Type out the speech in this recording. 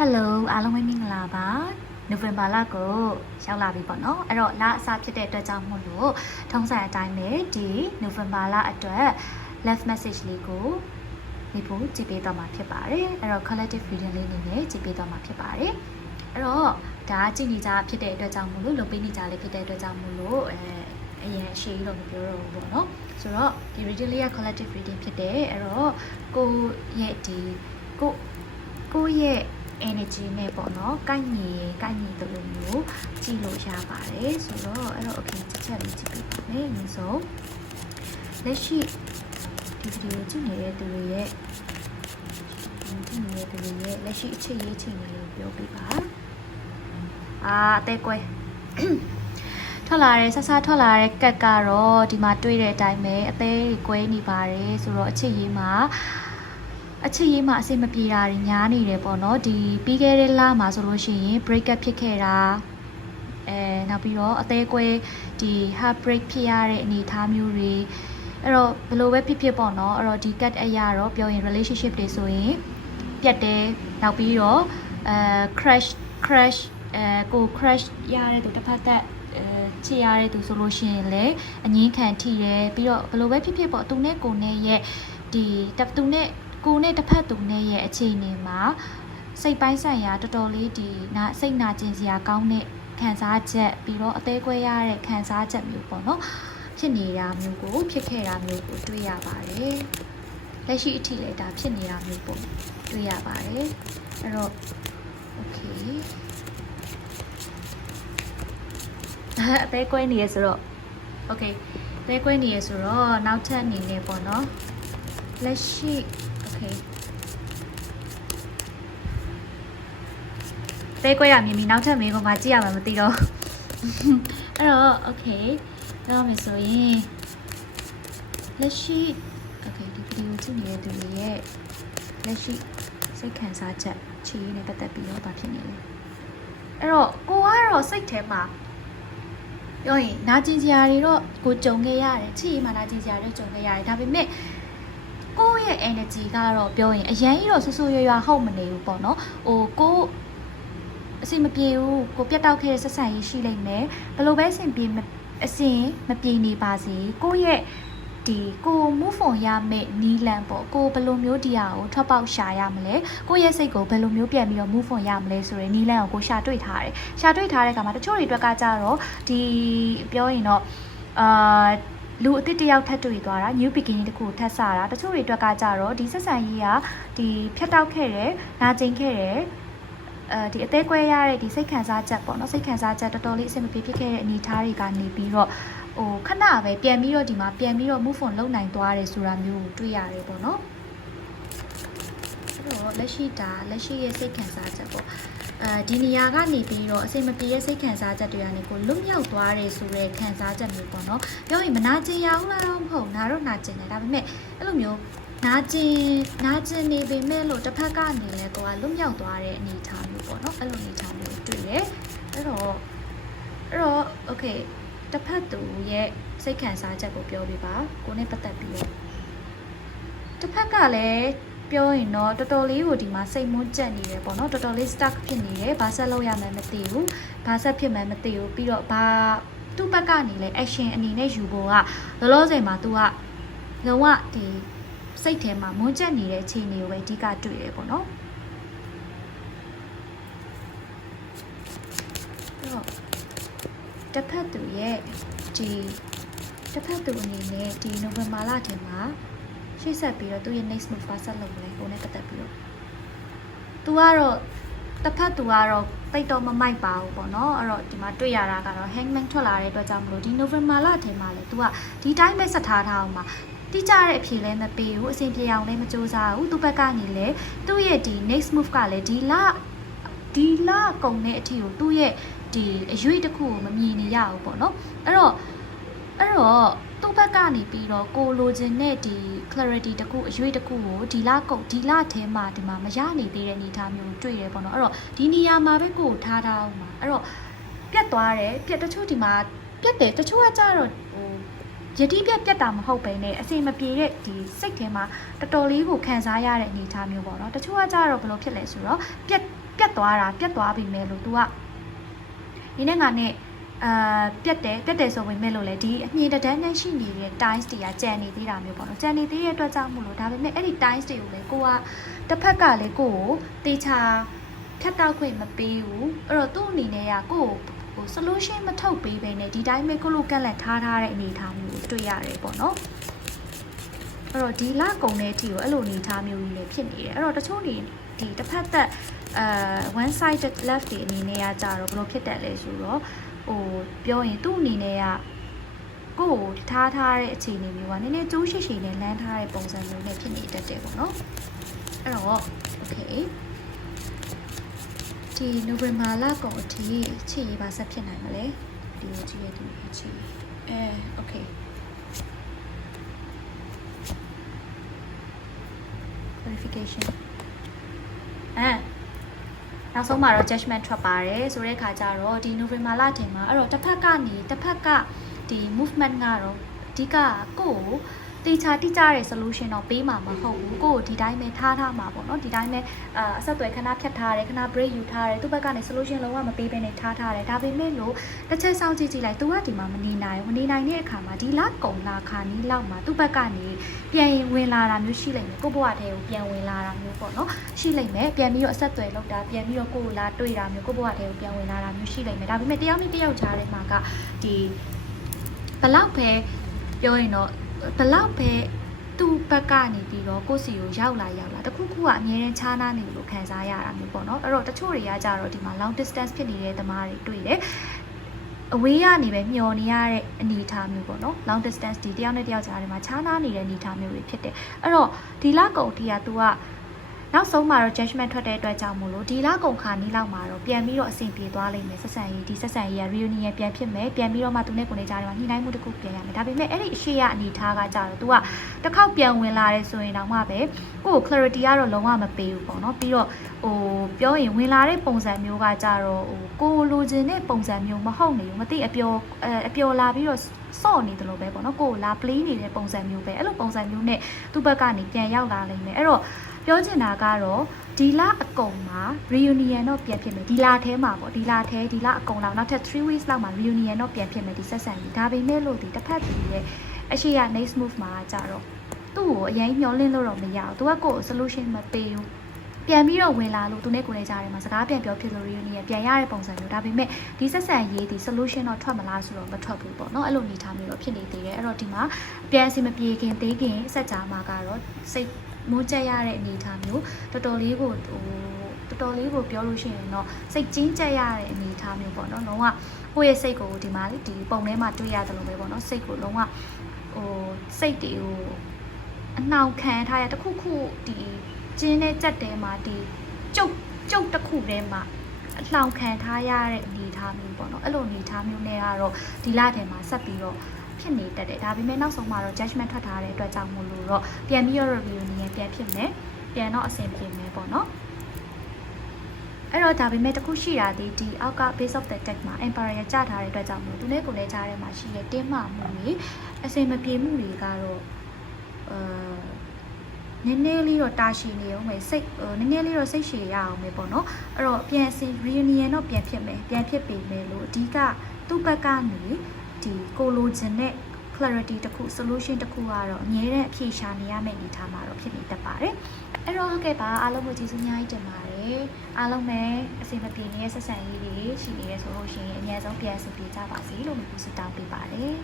Hello အားလုံးပဲမင်္ဂလာပါ November လကိုရောက်လာပြီပေါ့နော်အဲ့တော့လအစဖြစ်တဲ့အတွက်ကြောင့်မို့လို့ထုံးစံအတိုင်းပဲဒီ November လအတွက် left message လေးကိုဒီဖို့ကြည့်ပေးတော့မှာဖြစ်ပါတယ်အဲ့တော့ collective reading လေးနေနဲ့ကြည့်ပေးတော့မှာဖြစ်ပါတယ်အဲ့တော့ဒါကြည့်နေကြဖြစ်တဲ့အတွက်ကြောင့်မို့လို့လုပ်ပေးနေကြလေးဖြစ်တဲ့အတွက်ကြောင့်မို့လို့အရင်ရှေ့လို့မပြောတော့ဘူးပေါ့နော်ဆိုတော့ဒီ reading လေးက collective reading ဖြစ်တယ်အဲ့တော့ကိုရဲ့ဒီကိုရဲ့ energy နဲ့ပေါ့နော်ကိုက်ညီတို့လိုမျိုးကြည့်လို့ရပါတယ်ဆိုတော့အဲ့တော့ okay ချက်လေးကြည့်ပေးပါမယ်အရင်ဆုံးလက်ရှိဒီဗီဒီယိုကြည့်နေတဲ့သူတွေရဲ့လက်ရှိအခြေရေးချိန်လေးကိုပြောပြပါအသေးကွဲထွက်လာတဲ့ဆဆထွက်လာတဲ့ကတ်ကတော့ဒီမှာတွေ့တဲ့အတိုင်းပဲအသေးကွဲနေပါတယ်ဆိုတော့အခြေရေးမှာအဆင်မပြေတာတွေညားနေတယ်ပေါ့နော်ဒီပြီးခဲ့တဲ့လမှာဆိုလို့ရှိရင် break up ဖြစ်ခဲ့တာနောက်ပြီးတော့အသေးကွဲဒီ heart break ဖြစ်ရတဲ့အနေအထားမျိုးတွေအဲ့တော့ဘယ်လိုပဲဖြစ်ပေါ့နော်အဲ့တော့ဒီ cut အရာတော့ပြောရင် relationship တွေဆိုရင်ပြတ်တယ်နောက်ပြီးတော့crash ကို crash ရတဲ့သူတစ်ဖက်သက်ချစ်ရတဲ့သူဆိုလို့ရှိရင်လည်းအငင်းခံထိတယ်ပြီးတော့ဘယ်လိုပဲဖြစ်ပေါ့သူနဲ့ကိုနဲ့ရဲ့ဒီသူနဲ့ကိုနဲ့တစ်ဖက်သူနဲ့ရဲ့အခြေအနေမှာစိတ်ပိုင်းဆိုင်ရာတော်တော်လေးဒီစိတ်နာကျင်စရာကောင်းတဲ့ခံစားချက်ပြီးတော့အသေးကွဲရတဲ့ခံစားချက်မျိုးပေါ့နော်ဖြစ်နေတာမျိုးကိုဖြစ်ခဲ့တာမျိုးကိုတွေ့ရပါတယ်လက်ရှိအထိလည်းဒါဖြစ်နေတာမျိုးပေါ့တွေ့ရပါတယ်အဲ့တော့ okay အသေးကွဲနေရဆိုတော့ okay အသေးကွဲနေရဆိုတော့နောက်ထပ်အနေနဲ့ပေါ့နော်လက်ရှိokay သေးကွဲရမြင်ပြီးနောက်ထပ်မေးခွန်းမှာကြည့်ရမှာမသိတော့အဲ့တော့ okay တော့မယ်ဆိုရင်လက်ရှိ okay ဒီဗီဒီယိုကြည့်နေတဲ့သူတွေရဲ့လက်ရှိစိတ်ခံစားချက်ချီးနဲ့ပတ်သက်ပြီးတော့ဗာဖြစ်နေလဲအဲ့တော့ကိုကတော့စိတ်ထဲမှာပြောရင်နာကျင်စရာတွေတော့ကိုကြုံခဲ့ရတယ်ချီးမှနာကျင်စရာတွေကြုံခဲ့ရတယ်ဒါပေမဲ့ကိုယ့်ရဲ့ energy ကတော့ပြောရင်အရင်ကြီးတော့ဆူဆူရွရွဟုတ်မနေဘူးပေါ့နော်ကိုအဆင်မပြေဘူးကိုပြတ်တောက်ခဲ့တဲ့ဆက်ဆံရေးရှိလိမ့်မယ်ဘယ်လိုပဲအဆင်မပြေနေပါစေကိုယ့်ရဲ့ဒီကို move on ရမယ့်နီးလန်ပေါ့ကိုဘယ်လိုမျိုးတရားကိုထွက်ပေါက်ရှာရမလဲကိုယ့်ရဲ့စိတ်ကိုဘယ်လိုမျိုးပြန်ပြီးတော့ move on ရမလဲဆိုရင်နီးလန်ကိုရှာတွေ့ထားတဲ့အခါမှာတချို့တွေအတွက်ကကြတော့ဒီပြောရင်တော့လူအစ်တစ်တယောက်ထပ်တွေ့သွားတာ new beginning တခုထပ်စတာတချို့တွေအတွက်ကကြတော့ဒီဆက်ဆံရေးကဒီဖြတ်တောက်ခဲ့တယ်နာကျင်ခဲ့တယ်ဒီအသေးကွဲရတဲ့ဒီစိတ်ခံစားချက်ပေါ့နော်စိတ်ခံစားချက်တော်တော်လေးအဆင်မပြေဖြစ်ခဲ့တဲ့အနေအထားတွေကနေပြီးတော့ခဏပဲပြန်ပြီးတော့ဒီမှာပြန်ပြီးတော့ move on လုပ်နိုင်သွားတယ်ဆိုတာမျိုးကိုတွေ့ရတယ်ပေါ့နော်အဲ့တော့လက်ရှိရဲ့စိတ်ခံစားချက်ပေါ့ဒီနေရာကနေပြီးတော့အဆင်မပြေတဲ့စိတ်ခံစားချက်တွေကနေကိုလွတ်မြောက်သွားတယ်ဆိုတဲ့ခံစားချက်မျိုးပေါ့နော်ပြောရင်မနာကျင်ရဘူးလားတော့မဟုတ်နာတော့နာကျင်တယ်ဒါပေမဲ့အဲ့လိုမျိုးနာကျင်နေပေမဲ့လို့တစ်ဖက်ကနေလဲကိုကလွတ်မြောက်သွားတဲ့အနေအထားမျိုးပေါ့နော်အဲ့လိုအနေအထားမျိုးတွေ့တယ်အဲ့တော့ okay တစ်ဖက်သူရဲ့စိတ်ခံစားချက်ကိုပြောပြပါကိုနဲ့ပတ်သက်ပြီးတော့တစ်ဖက်ကလည်းပြောရင်တော့တော်တော်လေးကိုဒီမှာစိတ်မွန်းကျက်နေတယ်ပေါ့နော်တော်တော်လေး stuck ဖြစ်နေတယ်ဘာဆက်လုပ်ရမှန်းမသိဘူးဘာဆက်ဖြစ်မှန်းမသိဘူးပြီးတော့ဘာသူ့ဘက်ကနေလဲ action အနေနဲ့ယူဖို့ကလောလောဆယ်မှာ तू ကလုံးဝဒီစိတ်ထဲမှာမွန်းကျက်နေတဲ့အခြေအနေကိုပဲအဓိကတွေ့ရပေါ့နော်အဲ့တော့တစ်ဖက်သူရဲ့တစ်ဖက်သူအနေနဲ့ဒီ November လထဲမှာရှေ့ဆက်ပြီးတော့သူရဲ့ next move ပါဆက်လုပ်လဲကိုနဲ့ပတ်သက်ပြီးတော့ तू ကတော့တစ်ဖက်သူကတော့တိတ်တော့မမိုက်ပါဘူးပေါ့နော်အဲ့တော့ဒီမှာတွေ့ရတာကတော့ hangman ထွက်လာတဲ့အတွက်ကြောင့်မလို့ဒီ November လထဲမှာလဲ तू ကဒီတိုင်းပဲဆက်ထားအောင်မှာတိကျတဲ့အဖြေလဲမပေးဘူးအဆင်ပြေအောင်လဲမစူးစမ်းဘူးသူ့ဘက်ကနေလဲသူ့ရဲ့ဒီ next move ကလည်းဒီလကုန်တဲ့အထိကိုသူ့ရဲ့ဒီအရွေးတစ်ခုကိုမမြင်နေရဘူးပေါ့နော်အဲ့တော့သူ့ဘက်ကနေပြီးတော့ကိုလိုချင်တဲ့ဒီ clarity တစ်ခုအရွေးတစ်ခုကိုဒီလထဲမှာဒီမှာမရနေသေးတဲ့အနေအထားမျိုးတွေ့ရပေါ့နော်အဲ့တော့ဒီနေရာမှာပဲကိုထားအောင်မှာအဲ့တော့ပြတ်သွားတယ်တချို့ဒီမှာပြတ်တယ်တချို့ကကြတော့ယတိပြတ်တာမဟုတ်ပဲနဲ့အစင်မပြေတဲ့ဒီစိတ်ထဲမှာတော်တော်လေးကိုခံစားရတဲ့အနေအထားမျိုးပေါ့နော်တချို့ကကြတော့ဘယ်လိုဖြစ်လဲဆိုတော့ ပြတ်သွားပြီမဲ့လို့ तू ကဒီနေ့ငါနဲ့ပြတ်တယ်ဆိုပေမဲ့လို့လေဒီအမြင်တန်းနဲ့ရှိနေတဲ့ times တွေကကြံနေသေးတာမျိုးပေါ့နော်ကြံနေသေးတဲ့အတွက်ကြောင့်မို့လို့ဒါပေမဲ့အဲ့ဒီ times တွေကိုလေကိုကတစ်ဖက်ကလေကိုကိုတေချာဖြတ်တောက်ခွင့်မပေးဘူးအဲ့တော့သူ့အနေနဲ့ကကိုဟို solution မထုတ်ပေးဘဲနဲ့ဒီတိုင်းပဲကိုလိုကန့်လန့်ထားတဲ့အနေအထားမျိုးကိုတွေ့ရတယ်ပေါ့နော်အဲ့တော့ဒီလကုံတဲ့အထိကိုအဲ့လိုအနေအထားမျိုးကြီးလည်းဖြစ်နေတယ်အဲ့တော့တချို့နေဒီတစ်ဖက်သက်one sided left ဒီအနေနဲ့ကကြတော့ဘယ်လိုဖြစ်တယ်လဲဆိုတော့ဟိုပြောရင်သူ့အနေနဲ့ကကိုယ်ထားတဲ့အခြေအနေမျိုးကနည်းနည်းကျိုးရှိရှိနဲ့လမ်းထားတဲ့ပုံစံမျိုးနဲ့ဖြစ်နေတတ်တယ်ပေါ့နော်အဲ့တော့ okay ဒီနိုဝင်ဘာလကုန်အထိခြေရေးပါဆက်ဖြစ်နိုင်မလဲဒီလိုကြည့်ရတဲ့ခြေokay verification နောက်ဆုံးမှာတော့ judgment ထွက်ပါတယ်ဆိုတဲ့အခါကျတော့ဒီ November လထဲမှာအဲ့တော့တစ်ဖက်ကဒီ movement ကတော့အဓိကကိုတေချာတိကျတဲ့ solution တော့ပေးမှာမဟုတ်ဘူးကိုဒီတိုင်းပဲထားမှာပေါ့နော်ဒီတိုင်းပဲအဆက်အသွယ်ခဏဖြတ်ထားတယ်ခဏ break ယူထားတယ်သူ့ဘက်ကနေ solution လုံးဝမပေးဘဲနဲ့ထားတယ်ဒါပေမဲ့လို့တစ်ချက်စောင့်ကြည့်လိုက်သူကဒီမှာမနေနိုင်တဲ့အခါမှာဒီလကုံလာခါနီးလောက်မှာသူ့ဘက်ကနေပြန်ဝင်လာတာမျိုးရှိလိမ့်မယ်ကိုဘဝထဲကိုပြန်ဝင်လာတာမျိုးပေါ့နော်ရှိလိမ့်မယ်ပြန်ပြီးတော့အဆက်အသွယ်လုပ်တာပြန်ပြီးတော့ကိုလာတွေ့တာမျိုးကိုဘဝထဲကိုပြန်ဝင်လာတာမျိုးရှိလိမ့်မယ်ဒါပေမဲ့တယောက်နဲ့တယောက်ကြားထဲမှာကဒီဘလောက်ပဲပြောရင်တော့ဘလောက်ပဲသူ့ဘက်ကနေပြီးတော့ကိုယ့်စီကိုရောက်လာတခုခုကအမြဲတမ်းခြားနာနေလို့ခံစားရတာမျိုးပေါ့နော်အဲ့တော့တချို့တွေကကြတော့ဒီမှာ long distance ဖြစ်နေတဲ့သမားတွေတွေ့တယ်အဝေးကနေပဲမျောနေရတဲ့အနေအထားမျိုးပေါ့နော် long distance ဒီတယောက်နဲ့တယောက်ကြားထဲမှာခြားနာနေတဲ့အနေအထားမျိုးတွေဖြစ်တယ်အဲ့တော့ဒီလကုန်တီးက तू ကနောက်ဆုံးမှာတော့ judgment ထွက်တဲ့အတွက်ကြောင့်မို့လို့ဒီလကုန်ခါနီးလောက်မှာတော့ပြန်ပြီးတော့အဆင်ပြေသွားလိမ့်မယ်ဆက်ဆံရေးက reunion ပြန်ဖြစ်မယ်ပြန်ပြီးတော့မှသူနဲ့ကိုယ်နဲ့ကြားထဲမှာညှိနှိုင်းမှုတစ်ခုပြန်ရမယ်ဒါပေမဲ့အဲ့ဒီအရှိရအနေထားကကြတော့ तू ကတစ်ခေါက်ပြန်ဝင်လာတယ်ဆိုရင်တော့မှပဲကိုယ့် clarity ကတော့လုံးဝမပေးဘူးပေါ့နော်ပြီးတော့ဟိုပြောရင်ဝင်လာတဲ့ပုံစံမျိုးကကြတော့ဟိုကိုလိုချင်တဲ့ပုံစံမျိုးမဟုတ်နေဘူးမသိအပျော်လာပြီးတော့စော့နေတယ်လို့ပဲပေါ့နော်ကိုလာ play နေတဲ့ပုံစံမျိုးပဲအဲ့လိုပုံစံမျိုးနဲ့သူ့ဘက်ကနေပြန်ရောက်လာလိမ့်မယ်အဲ့တော့ပြောချင်တာကတော့ဒီလအကုန်မှာ reunion တော့ပြန်ဖြစ်မယ်ဒီလထဲမှာပေါ့ဒီလအကုန်လောက်နောက်ထပ်3 weeks လောက်မှာ reunion တော့ပြန်ဖြစ်မယ်ဒီဆက်ဆံရေးဒါပေမဲ့လို့ဒီတစ်ဖက်သူရဲ့အရှိရ next move မှာကြတော့သူ့ကိုအရင်မျောလင့်လို့တော့မရဘူးသူကကိုယ် solution မပေးဘူးပြန်ပြီးတော့ဝင်လာလို့သူနဲ့ကိုယ်နဲ့ကြားထဲမှာစကားပြန်ပြောဖြစ်လို့ reunion ပြန်ရတဲ့ပုံစံမျိုးဒါပေမဲ့ဒီဆက်ဆံရေးဒီ solution တော့ထွက်မလားဆိုတော့မထွက်ဘူးပေါ့နော်အဲ့လိုနေထားမျိုးတော့ဖြစ်နေသေးတယ်အဲ့တော့ဒီမှာပြန်စီမပြေခင်သေးခင်စက်ကြားမှာကတော့စိတ်မိုးကျရတဲ့အနေအထားမျိုးတော်တော်လေးကိုပြောလို့ရှိရင်တော့စိတ်ကြီးကျရတဲ့အနေအထားမျိုးပေါ့နော်လုံးဝကိုယ့်ရဲ့စိတ်ကိုဒီမှာလေဒီပုံထဲမှာတွေ့ရတယ်လို့ပဲပေါ့နော်စိတ်ကိုလုံးဝစိတ်တွေကိုအနှောင်ခံထားရတခုခုဒီကျင်းနဲ့ကြက်တဲမှာဒီကျုပ်တစ်ခုထဲမှာအလှောင်ခံထားရတဲ့အနေအထားမျိုးပေါ့နော်အဲ့လိုအနေအထားမျိုးနဲ့ကတော့ဒီလထဲမှာဆက်ပြီးတော့ဖြစ်နေတတ်တယ်ဒါပေမဲ့နောက်ဆုံးမှာတော့ judgment ထွက်ထားတဲ့အတွက်ကြောင့်မို့လို့တော့ပြန်ပြီးတော့ review နည်းပြန်ဖြစ်မယ်ပြန်တော့အဆင်ပြေမယ်ပေါ့နော်အဲ့တော့ဒါပေမဲ့တခုရှိတာဒီအောက်က base of the deck မှာ empire ရကြထားတဲ့အတွက်ကြောင့်မို့သူနဲ့ကိုယ်နဲ့ကြားထဲမှာရှိတဲ့တင်းမာမှုတွေအဆင်မပြေမှုတွေကတော့နည်းနည်းလေးတော့တာရှည်နေအောင်ပဲစိတ်နည်းနည်းလေးတော့စိတ်ရှည်ရအောင်ပဲပေါ့နော်အဲ့တော့ပြန်အစင် reunion တော့ပြန်ဖြစ်ပေမယ်လို့အဓိကသူ့ဘက်ကနေဒီကိုလိုချင်တဲ့ clarity တစ်ခု solution တစ်ခုကတော့အမြဲတမ်းအဖြေရှာနေရမယ့်အနေအထားမှာတော့ဖြစ်နေတတ်ပါတယ်အဲ့တော့ဟုတ်ကဲ့ပါအားလုံးကိုကျေးဇူးအများကြီးတင်ပါတယ်အားလုံးပဲအစီအမပြေနေတဲ့ဆက်ဆံရေးတွေရှိနေရဆိုလို့ရှိရင်အများဆုံးပြန်အစီအပြေကြပါစေလို့ဆုတောင်းပေးပါတယ်